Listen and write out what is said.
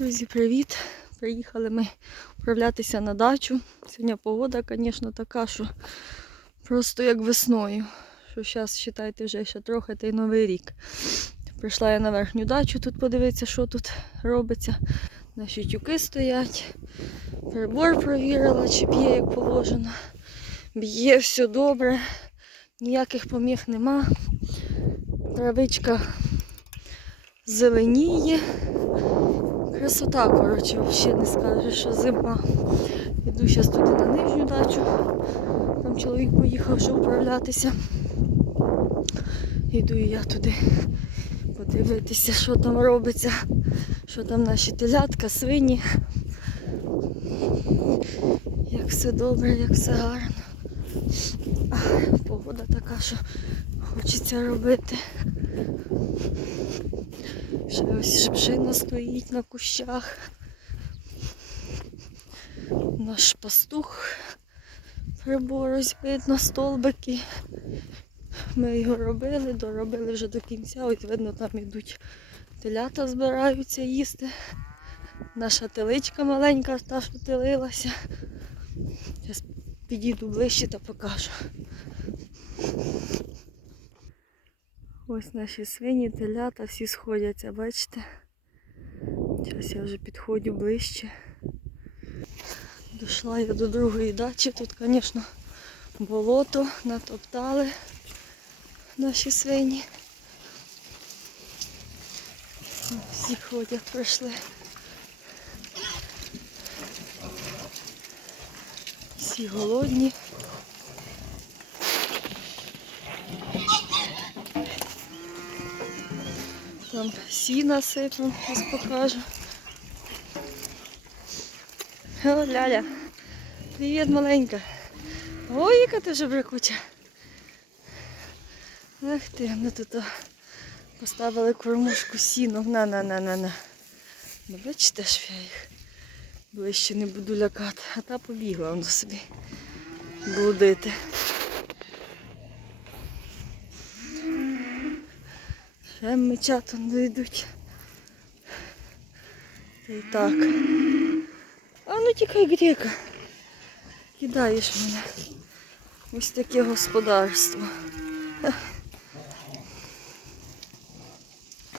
Друзі, привіт! Приїхали ми управлятися на дачу. Сьогодні погода, звісно, така, що просто як весною. Що зараз, вважайте, вже ще трохи та й новий рік. Прийшла я на верхню дачу тут подивитися, що тут робиться. Наші тюки стоять. Прибор провірила, чи б'є як положено. Б'є все добре, ніяких поміг нема. Травичка зеленіє. Красота, коротше, взагалі не скажеш, що зима. Йду зараз туди на нижню дачу. Там чоловік поїхав вже управлятися. Йду і я туди подивитися, що там робиться, що там наші телятка, свині. Як все добре, як все гарно. Погода така, що хочеться робити. Ще ось шипшина стоїть на кущах. Наш пастух прибор ось видно, столбики. Ми його робили, доробили вже до кінця. Ось видно, там йдуть телята, збираються їсти. Наша теличка маленька, та що телилася. Підійду ближче та покажу. Ось наші свині, телята, всі сходяться, бачите? Зараз я вже підходжу ближче. Дійшла я до другої дачі. Тут, звісно, болото, натоптали наші свині. Всі ходять, пройшли. Всі голодні. Там сіна сипну, зараз покажу. О, Ляля. Привіт, маленька. Ой, яка ти вже бракуча. Ах ти, ну тут поставили кормушку сіну. На, на, на, на, на. Ну, бачите, що я їх ближче не буду лякати. А та побігла воно собі блудити. Ще мечата не йдуть. Та й так. А ну тікай, грека. Кидаєш мене. Ось таке господарство.